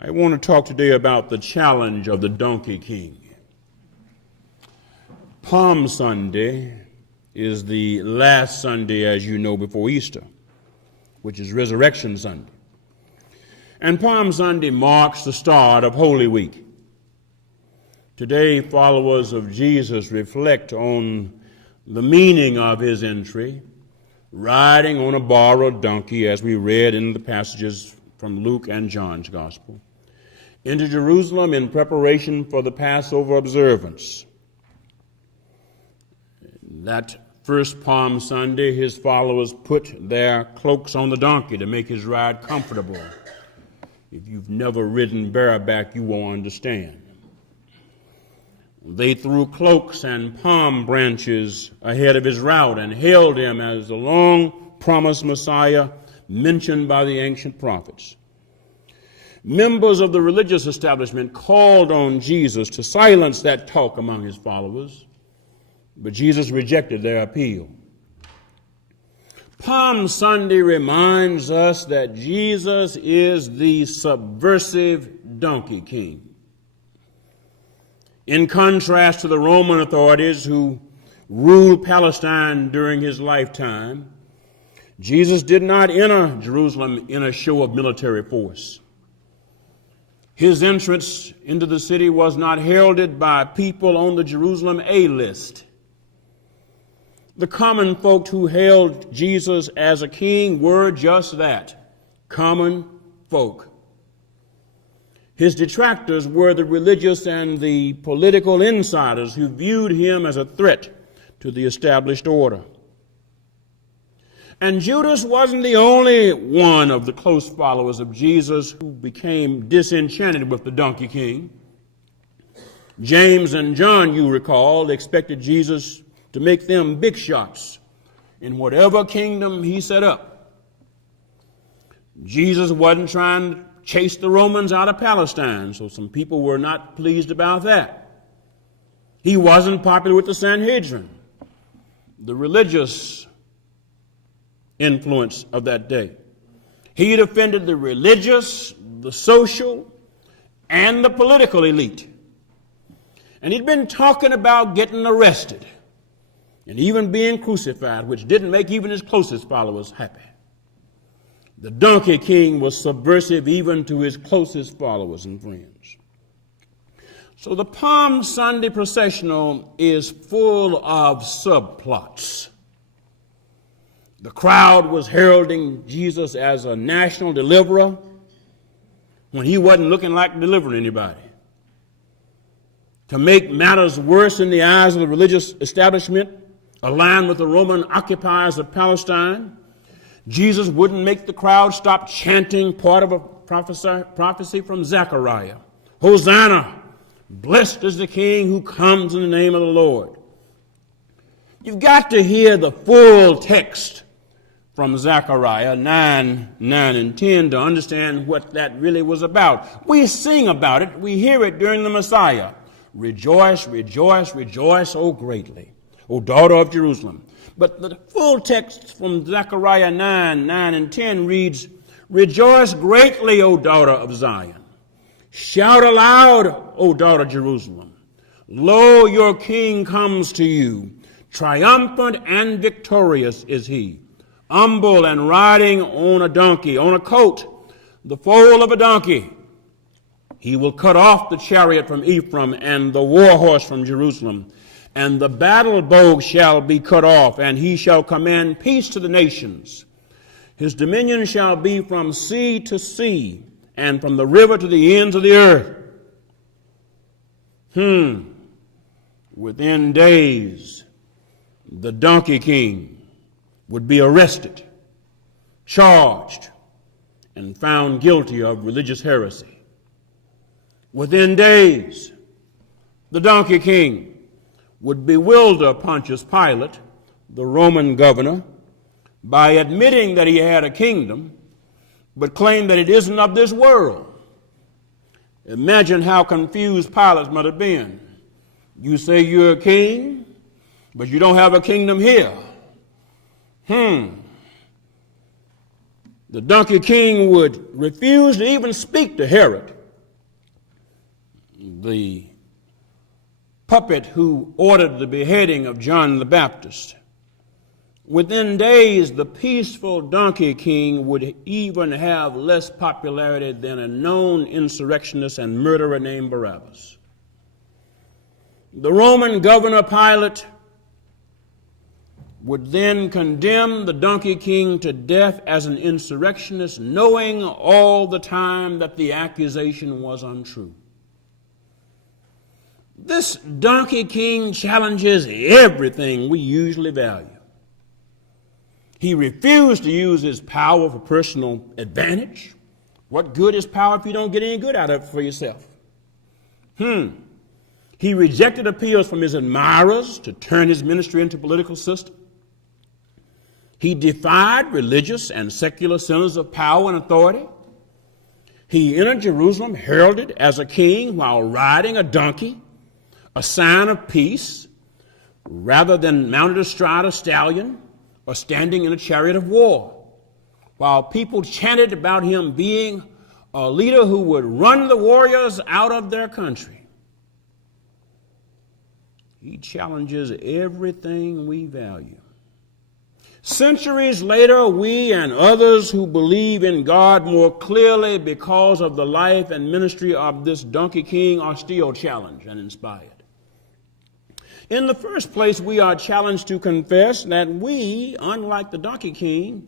I want to talk today about the challenge of the Donkey King. Palm Sunday is the last Sunday, as you know, before Easter, which is Resurrection Sunday. And Palm Sunday marks the start of Holy Week. Today, followers of Jesus reflect on the meaning of his entry, riding on a borrowed donkey, as we read in the passages from Luke and John's Gospel, into Jerusalem in preparation for the Passover observance. That first Palm Sunday, his followers put their cloaks on the donkey to make his ride comfortable. If you've never ridden bareback, you won't understand. They threw cloaks and palm branches ahead of his route and hailed him as the long-promised Messiah mentioned by the ancient prophets. Members of the religious establishment called on Jesus to silence that talk among his followers, but Jesus rejected their appeal. Palm Sunday reminds us that Jesus is the subversive Donkey King. In contrast to the Roman authorities who ruled Palestine during his lifetime, Jesus did not enter Jerusalem in a show of military force. His entrance into the city was not heralded by people on the Jerusalem A-list. The common folk who hailed Jesus as a king were just that, common folk. His detractors were the religious and the political insiders who viewed him as a threat to the established order. And Judas wasn't the only one of the close followers of Jesus who became disenchanted with the Donkey King. James and John, you recall, expected Jesus to make them big shots in whatever kingdom he set up. Jesus wasn't trying to chase the Romans out of Palestine, so some people were not pleased about that. He wasn't popular with the Sanhedrin, the religious influence of that day. He had offended the religious, the social, and the political elite. And he'd been talking about getting arrested and even being crucified, which didn't make even his closest followers happy. The Donkey King was subversive even to his closest followers and friends. So the Palm Sunday processional is full of subplots. The crowd was heralding Jesus as a national deliverer when he wasn't looking like delivering anybody. To make matters worse in the eyes of the religious establishment, aligned with the Roman occupiers of Palestine, Jesus wouldn't make the crowd stop chanting part of a prophecy from Zechariah. Hosanna, blessed is the King who comes in the name of the Lord. You've got to hear the full text from Zechariah 9 and 10 to understand what that really was about. We sing about it. We hear it during the Messiah. Rejoice, rejoice, rejoice, O greatly, O daughter of Jerusalem. But the full text from Zechariah 9 and 10 reads, Rejoice greatly, O daughter of Zion. Shout aloud, O daughter of Jerusalem. Lo, your king comes to you. Triumphant and victorious is he. Humble and riding on a donkey, on a colt, the foal of a donkey. He will cut off the chariot from Ephraim and the war horse from Jerusalem. And the battle bow shall be cut off, and he shall command peace to the nations. His dominion shall be from sea to sea, and from the river to the ends of the earth. Within days, the Donkey King would be arrested, charged, and found guilty of religious heresy. Within days, the Donkey King would bewilder Pontius Pilate, the Roman governor, by admitting that he had a kingdom, but claim that it isn't of this world. Imagine how confused Pilate might have been. You say you're a king, but you don't have a kingdom here. The Donkey King would refuse to even speak to Herod the puppet who ordered the beheading of John the Baptist, within days the peaceful donkey king would even have less popularity than a known insurrectionist and murderer named Barabbas. The Roman governor Pilate would then condemn the donkey king to death as an insurrectionist, knowing all the time that the accusation was untrue. This donkey king challenges everything we usually value. He refused to use his power for personal advantage. What good is power if you don't get any good out of it for yourself? He rejected appeals from his admirers to turn his ministry into a political system. He defied religious and secular centers of power and authority. He entered Jerusalem heralded as a king while riding a donkey, a sign of peace, rather than mounted astride a stallion or standing in a chariot of war, while people chanted about him being a leader who would run the warriors out of their country. He challenges everything we value. Centuries later, we and others who believe in God more clearly because of the life and ministry of this donkey king are still challenged and inspired. In the first place, we are challenged to confess that we, unlike the donkey king,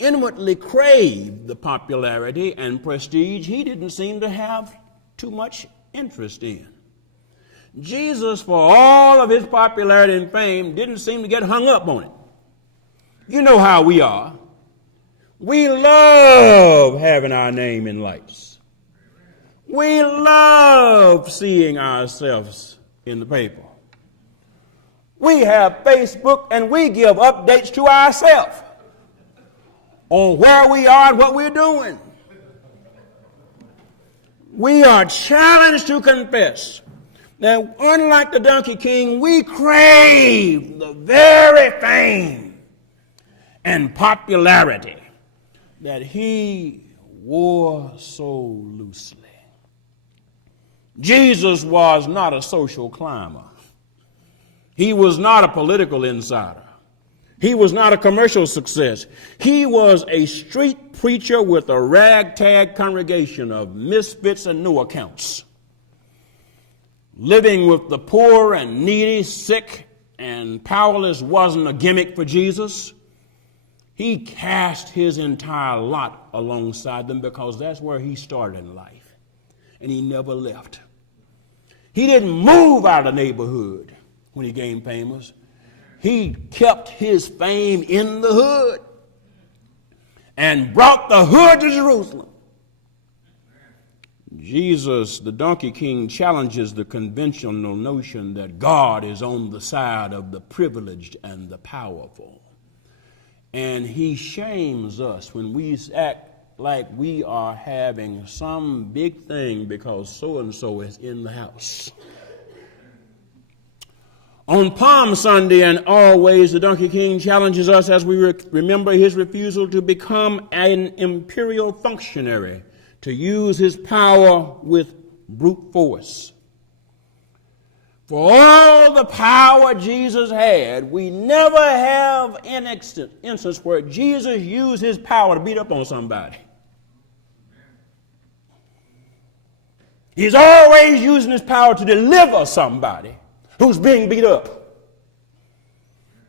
inwardly crave the popularity and prestige he didn't seem to have too much interest in. Jesus, for all of his popularity and fame, didn't seem to get hung up on it. You know how we are. We love having our name in lights. We love seeing ourselves in the paper. We have Facebook and we give updates to ourselves on where we are and what we're doing. We are challenged to confess that unlike the donkey king, we crave the very fame and popularity that he wore so loosely. Jesus was not a social climber. He was not a political insider. He was not a commercial success. He was a street preacher with a ragtag congregation of misfits and no accounts. Living with the poor and needy, sick and powerless wasn't a gimmick for Jesus. He cast his entire lot alongside them because that's where he started in life. And he never left. He didn't move out of the neighborhood when he became famous. He kept his fame in the hood and brought the hood to Jerusalem. Jesus, the donkey king, challenges the conventional notion that God is on the side of the privileged and the powerful. And he shames us when we act like we are having some big thing because so-and-so is in the house. On Palm Sunday and always, the donkey king challenges us as we remember his refusal to become an imperial functionary, to use his power with brute force. For all the power Jesus had, we never have an instance where Jesus used his power to beat up on somebody. He's always using his power to deliver somebody who's being beat up.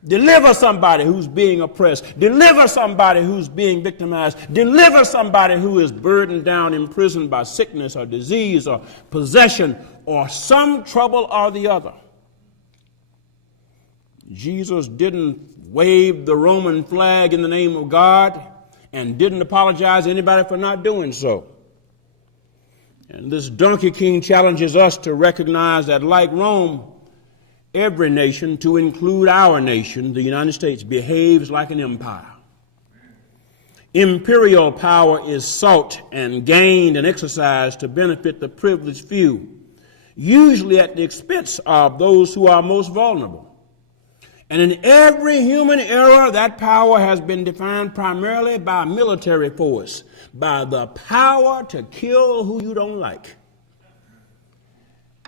Deliver somebody who's being oppressed. Deliver somebody who's being victimized. Deliver somebody who is burdened down, imprisoned by sickness or disease or possession or some trouble or the other. Jesus didn't wave the Roman flag in the name of God and didn't apologize to anybody for not doing so. And this donkey king challenges us to recognize that, like Rome, every nation, to include our nation, the United States, behaves like an empire. Imperial power is sought and gained and exercised to benefit the privileged few, usually at the expense of those who are most vulnerable. And in every human era, that power has been defined primarily by military force, by the power to kill who you don't like.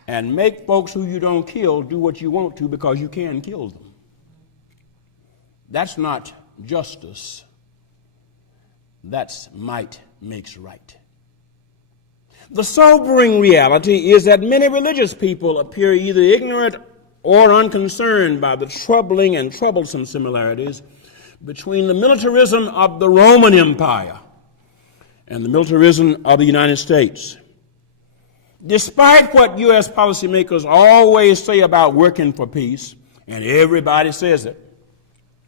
and make folks who you don't kill do what you want to because you can kill them. That's not justice. That's might makes right. The sobering reality is that many religious people appear either ignorant or unconcerned by the troubling and troublesome similarities between the militarism of the Roman Empire and the militarism of the United States. Despite what U.S. policymakers always say about working for peace, and everybody says it,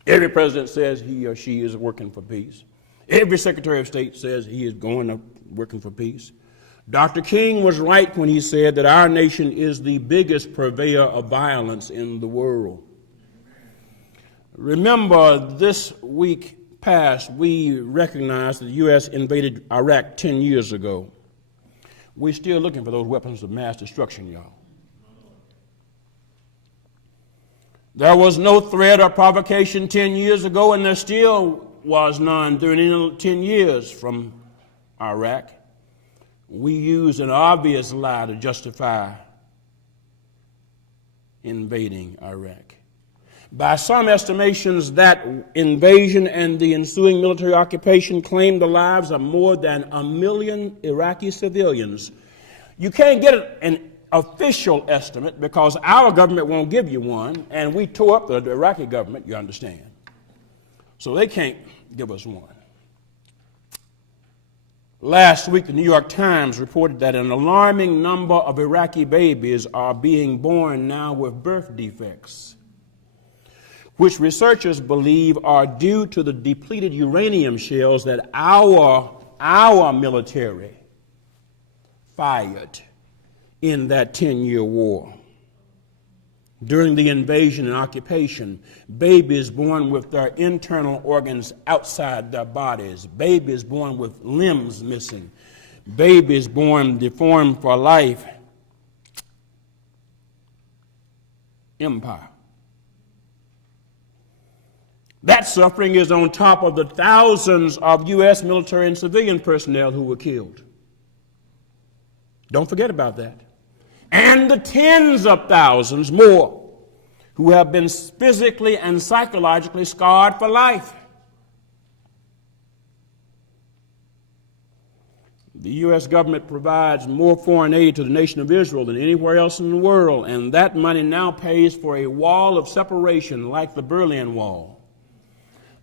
every president says he or she is working for peace. Every Secretary of State says he is going to working for peace. Dr. King was right when he said that our nation is the biggest purveyor of violence in the world. Remember, this week past, we recognized that the U.S. invaded Iraq 10 years ago. We're still looking for those weapons of mass destruction, y'all. There was no threat or provocation 10 years ago, and there still was none during 10 years from Iraq. We used an obvious lie to justify invading Iraq. By some estimations, that invasion and the ensuing military occupation claimed the lives of more than 1 million Iraqi civilians. You can't get an official estimate because our government won't give you one, and we tore up the Iraqi government, you understand. So they can't give us one. Last week, the New York Times reported that an alarming number of Iraqi babies are being born now with birth defects, which researchers believe are due to the depleted uranium shells that our military fired in that 10-year war. During the invasion and occupation, babies born with their internal organs outside their bodies, babies born with limbs missing, babies born deformed for life. Empire. That suffering is on top of the thousands of U.S. military and civilian personnel who were killed. Don't forget about that. And the tens of thousands more who have been physically and psychologically scarred for life. The U.S. government provides more foreign aid to the nation of Israel than anywhere else in the world, and that money now pays for a wall of separation like the Berlin Wall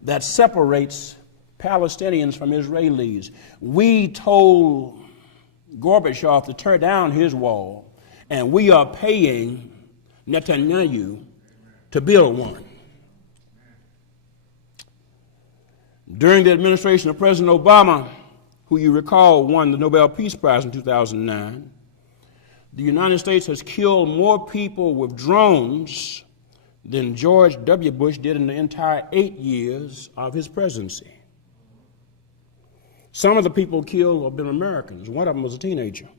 that separates Palestinians from Israelis. We told Gorbachev to tear down his wall, and we are paying Netanyahu to build one. During the administration of President Obama, who you recall won the Nobel Peace Prize in 2009, the United States has killed more people with drones than George W. Bush did in the entire 8 years of his presidency. Some of the people killed have been Americans. One of them was a teenager.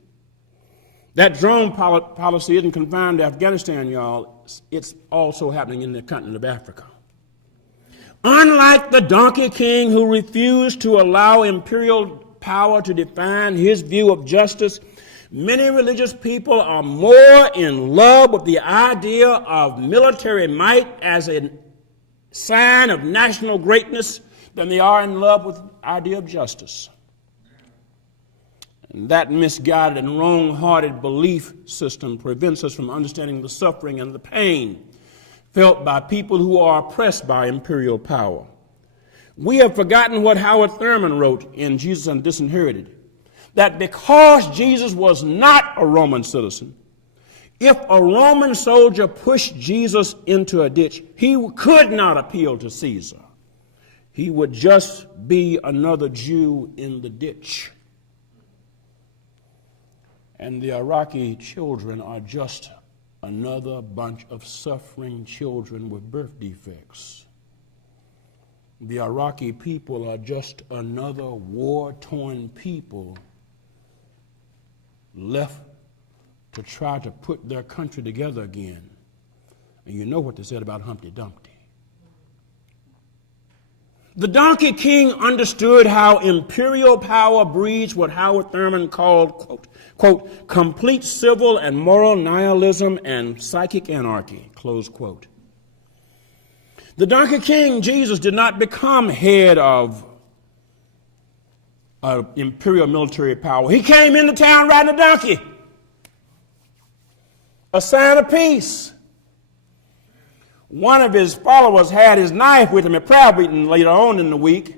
That drone policy isn't confined to Afghanistan, y'all. It's also happening in the continent of Africa. Unlike the Donkey King who refused to allow imperial power to define his view of justice, many religious people are more in love with the idea of military might as a sign of national greatness than they are in love with the idea of justice. And that misguided and wrong-hearted belief system prevents us from understanding the suffering and the pain felt by people who are oppressed by imperial power. We have forgotten what Howard Thurman wrote in Jesus and Disinherited, that because Jesus was not a Roman citizen, if a Roman soldier pushed Jesus into a ditch, he could not appeal to Caesar. He would just be another Jew in the ditch. And the Iraqi children are just another bunch of suffering children with birth defects. The Iraqi people are just another war-torn people left to try to put their country together again. And you know what they said about Humpty Dumpty. The Donkey King understood how imperial power breeds what Howard Thurman called, quote, complete civil and moral nihilism and psychic anarchy, close quote. The Donkey King, Jesus, did not become head of imperial military power. He came into town riding a donkey, a sign of peace. One of his followers had his knife with him at prayer meeting later on in the week.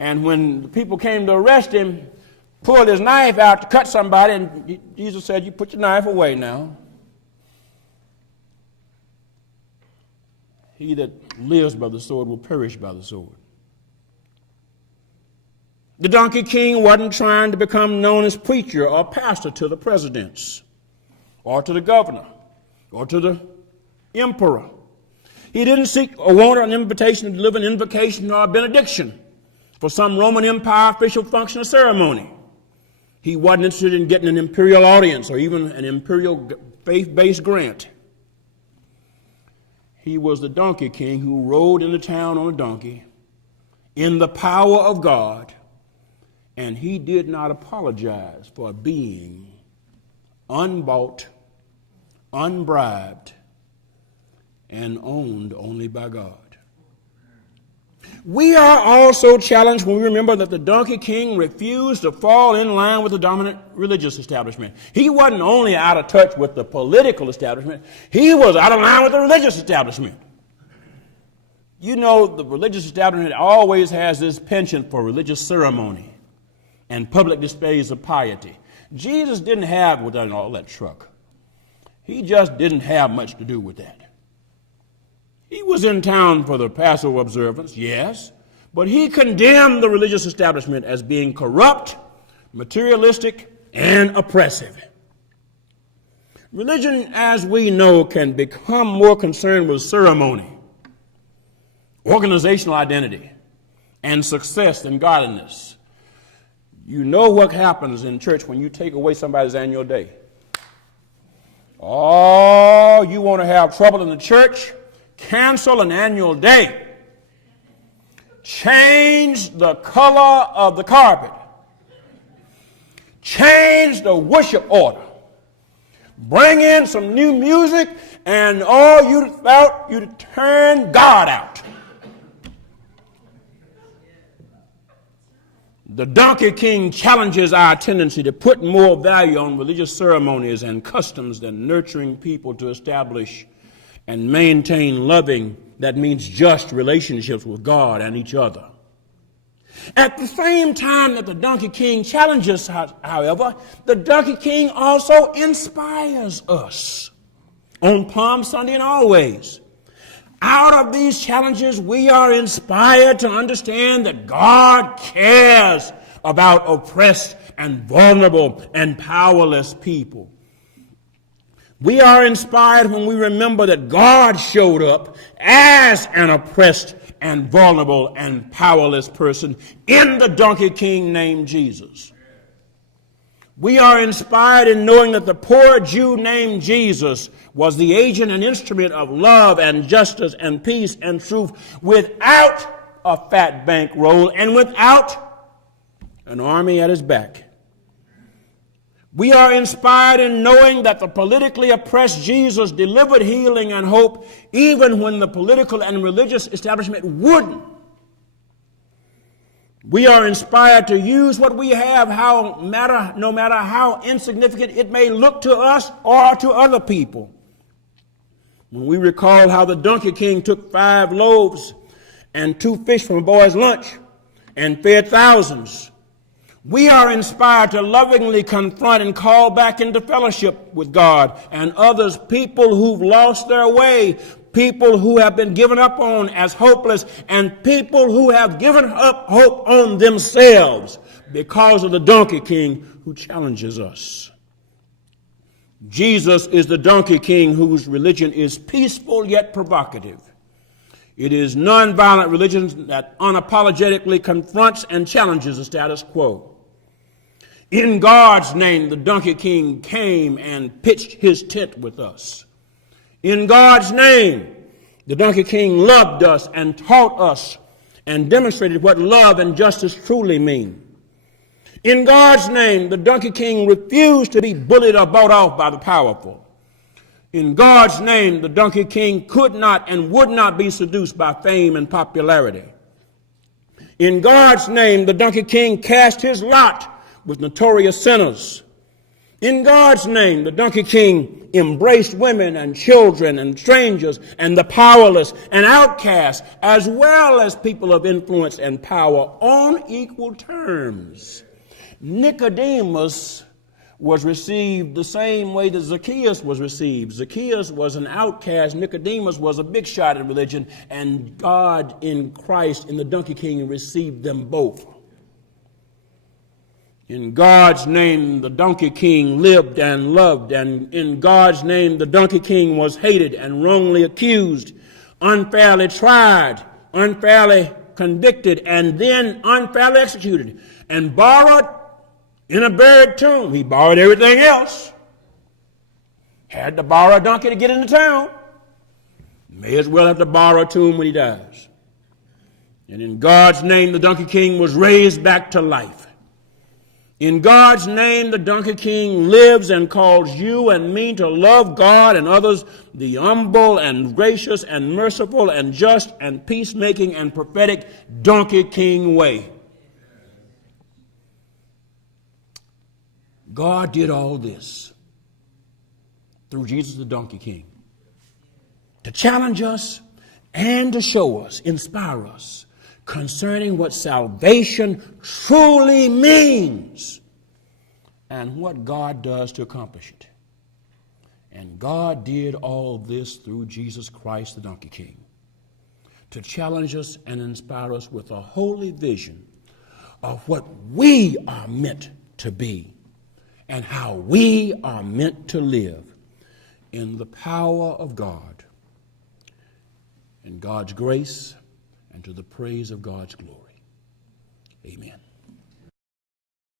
And when the people came to arrest him, pulled his knife out to cut somebody, and Jesus said, "You put your knife away now. He that lives by the sword will perish by the sword." The Donkey King wasn't trying to become known as preacher or pastor to the presidents or to the governor or to the emperor. He didn't seek or want an invitation to deliver an invocation or a benediction for some Roman Empire official function or ceremony. He wasn't interested in getting an imperial audience or even an imperial faith-based grant. He was the Donkey King who rode into town on a donkey in the power of God, and he did not apologize for being unbought, unbribed, and owned only by God. We are also challenged when we remember that the Donkey King refused to fall in line with the dominant religious establishment. He wasn't only out of touch with the political establishment, he was out of line with the religious establishment. You know, the religious establishment always has this penchant for religious ceremony and public displays of piety. Jesus didn't have all that truck. He just didn't have much to do with that. He was in town for the Passover observance, yes, but he condemned the religious establishment as being corrupt, materialistic, and oppressive. Religion, as we know, can become more concerned with ceremony, organizational identity, and success than godliness. You know what happens in church when you take away somebody's annual day. Oh, you want to have trouble in the church? Cancel an annual day. Change the color of the carpet. Change the worship order. Bring in some new music, and all you thought you'd turn God out. The Donkey King challenges our tendency to put more value on religious ceremonies and customs than nurturing people to establish and maintain loving, that means just, relationships with God and each other. At the same time that the Donkey King challenges, however, the Donkey King also inspires us on Palm Sunday and always. Out of these challenges, we are inspired to understand that God cares about oppressed and vulnerable and powerless people. We are inspired when we remember that God showed up as an oppressed and vulnerable and powerless person in the Donkey King named Jesus. We are inspired in knowing that the poor Jew named Jesus was the agent and instrument of love and justice and peace and truth without a fat bankroll and without an army at his back. We are inspired in knowing that the politically oppressed Jesus delivered healing and hope even when the political and religious establishment wouldn't. We are inspired to use what we have no matter how insignificant it may look to us or to other people. When we recall how the Donkey King took 5 loaves and 2 fish from a boy's lunch and fed thousands, we are inspired to lovingly confront and call back into fellowship with God and others, people who've lost their way, people who have been given up on as hopeless, and people who have given up hope on themselves because of the Donkey King who challenges us. Jesus is the Donkey King whose religion is peaceful yet provocative. It is nonviolent religion that unapologetically confronts and challenges the status quo. In God's name, the Donkey King came and pitched his tent with us. In God's name, the Donkey King loved us and taught us and demonstrated what love and justice truly mean. In God's name, the Donkey King refused to be bullied or bought off by the powerful. In God's name, the Donkey King could not and would not be seduced by fame and popularity. In God's name, the Donkey King cast his lot with notorious sinners. In God's name, the Donkey King embraced women and children and strangers and the powerless and outcasts, as well as people of influence and power on equal terms. Nicodemus was received the same way that Zacchaeus was received. Zacchaeus was an outcast. Nicodemus was a big shot in religion. And God in Christ, in the Donkey King, received them both. In God's name, the Donkey King lived and loved. And in God's name, the Donkey King was hated and wrongly accused, unfairly tried, unfairly convicted, and then unfairly executed, and borrowed in a buried tomb. He borrowed everything else. Had to borrow a donkey to get into town. May as well have to borrow a tomb when he dies. And in God's name, the Donkey King was raised back to life. In God's name, the Donkey King lives and calls you and me to love God and others the humble and gracious and merciful and just and peacemaking and prophetic Donkey King way. God did all this through Jesus the Donkey King to challenge us and to show us, inspire us concerning what salvation truly means and what God does to accomplish it. And God did all this through Jesus Christ the Donkey King to challenge us and inspire us with a holy vision of what we are meant to be and how we are meant to live in the power of God, in God's grace, and to the praise of God's glory. Amen.